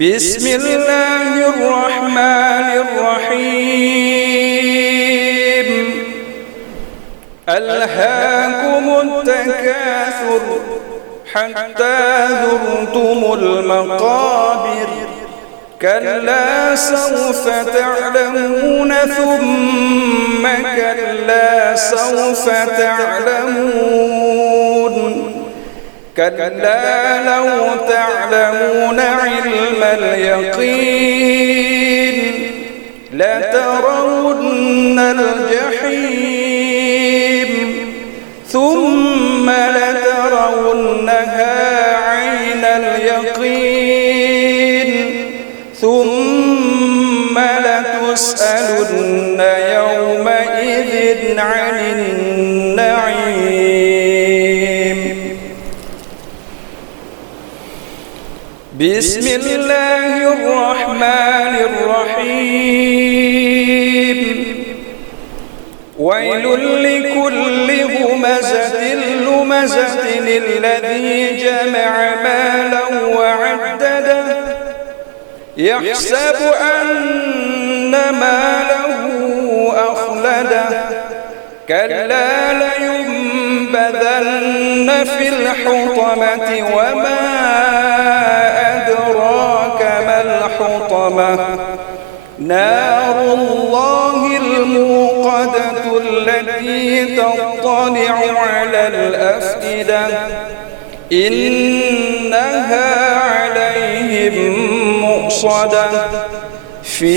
بسم الله الرحمن الرحيم. ألهاكم التكاثر حتى زرتم المقابر كلا سوف تعلمون ثم كلا سوف تعلمون كلا لو تعلمون علم اليقين لترون الجحيم ثم لترونها عين اليقين ثم لتسألن يومئذ عن النعيم. بسم الله الرحمن الرحيم. ويل لكل همزة لمزة الذي جمع مالا وعدده يحسب أن ماله أخلده كلا لينبذن في الحطمة وما أدراك ما الحطمة نار الله الموقدة التي تطلع على الأفئدة إنها عليهم مؤصدة في